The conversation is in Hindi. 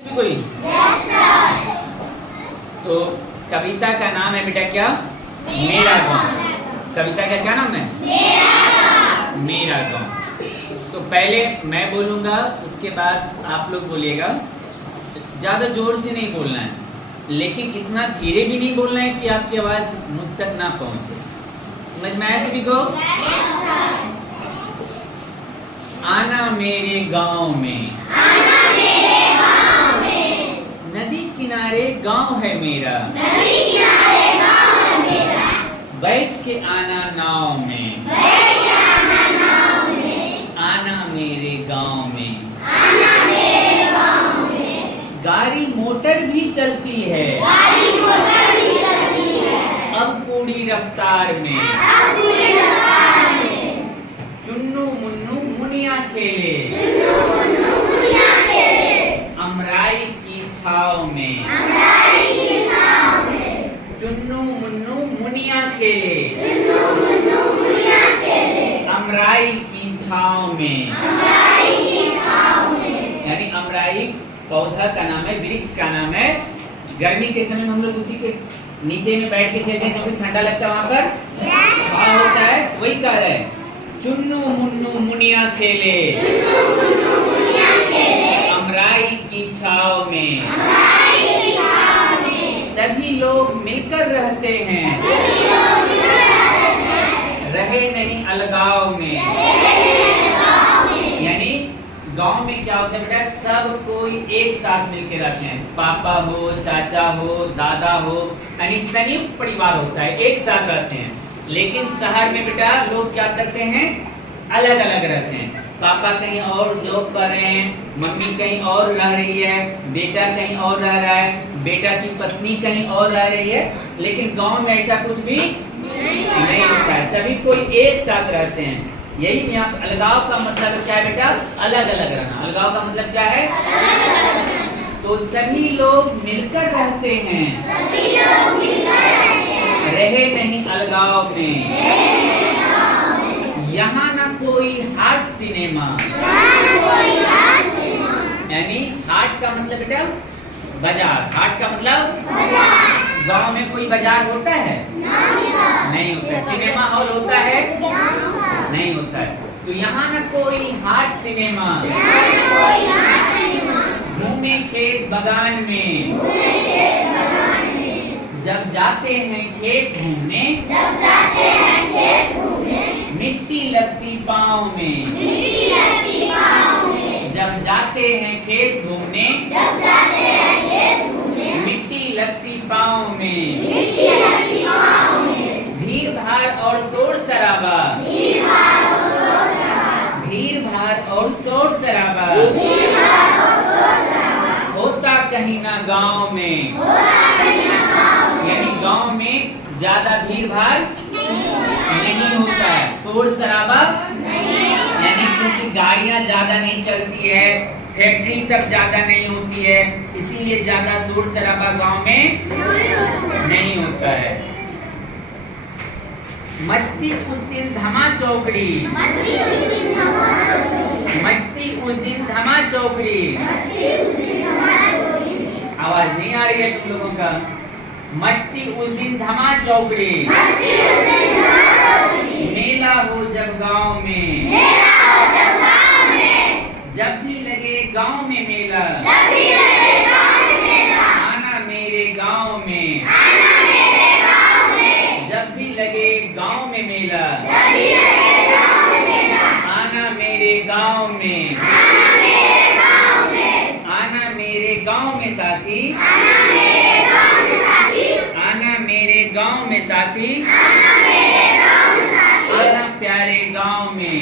कोई? yes, sir. तो कविता का नाम है बेटा क्या? मेरा गाँव। कविता का क्या नाम है? मेरा गाँव। तो पहले मैं बोलूँगा, उसके बाद आप लोग बोलिएगा। ज़्यादा जोर से नहीं बोलना है, लेकिन इतना धीरे भी नहीं बोलना है कि आपकी आवाज़ मुझ तक ना पहुँचे। समझ में आया सभी को? आना मेरे गाँव में, नदी किनारे गाँव है मेरा, बैठ के आना नाव में, आना मेरे गाँव में। गाड़ी मोटर भी चलती है, अब पूरी रफ्तार में। चुन्नू मुन्नू मुनिया खेले, अमराई की छाव में। चुन्नू मुन्नू मुनिया खेले, अमराई की छाव में। यानी अमराई पौधा का नाम है, वृक्ष का नाम है। गर्मी के समय में हम लोग उसी के नीचे में बैठ के खेलते हैं, क्योंकि ठंडा लगता है वहाँ पर, छाव होता है, वही कह रहा है। चुन्नू मुन्नू मुनिया खेले, अमराई की छाव में। सभी लोग मिलकर रहते हैं, रहे नहीं अलगाव में। यानी गांव में क्या होता है बेटा, सब कोई एक साथ मिलकर रहते हैं। पापा हो, चाचा हो, दादा हो, यानी संयुक्त परिवार होता है, एक साथ रहते हैं। लेकिन शहर में बेटा लोग क्या करते हैं, अलग अलग रहते हैं। पापा कहीं और जॉब कर रहे हैं, मम्मी कहीं और रह रही है, बेटा कहीं और रह रहा है, बेटा की पत्नी कहीं और रह रही है। लेकिन गांव में ऐसा कुछ भी नहीं होता है, सभी कोई एक साथ रहते हैं। यही यहाँ अलगाव का मतलब क्या है बेटा, अलग अलग रहना। अलगाव का मतलब क्या है? तो सभी लोग मिलकर रहते हैं, रहे नहीं अलगाव में। यहाँ ना कोई हाट सिनेमा, यानी हाट का मतलब बेटा बाजार। हाट का मतलब गांव में कोई बाजार होता है? नहीं होता है। सिनेमा हॉल होता है? नहीं होता है। तो यहाँ न कोई हाट सिनेमा, घूमे खेत बगान में। जब जाते हैं खेत घूमने, मिट्टी लगती पाँव में। जब जाते हैं खेत घूमने, मिट्टी लगती पाँव में। भीड़ भाड़ और शोर शराबा, भीड़ भाड़ और शोर शराबा होता कहीं ना गांव में। यानी गांव में ज्यादा भीड़ भाड़ नहीं होता है, शोर शराबा यानी क्योंकि गाड़ियां ज्यादा नहीं चलती है, फैक्ट्री सब ज्यादा नहीं होती है, इसीलिए ज्यादा शोर शराबा गांव में नहीं होता है। मचती उस दिन धमा चौकड़ी, मचती उस दिन धमा चौकड़ी। आवाज नहीं आ रही है तुम लोगों का? मचती उस दिन धमा चौकड़ी, मेला हो जब गांव में। जब भी लगे गांव में मेला, आना मेरे गांव में। जब भी लगे गांव में मेला, आना मेरे गांव में। आना मेरे गांव में साथी, आना मेरे गांव में साथी, आना प्यारे गांव में।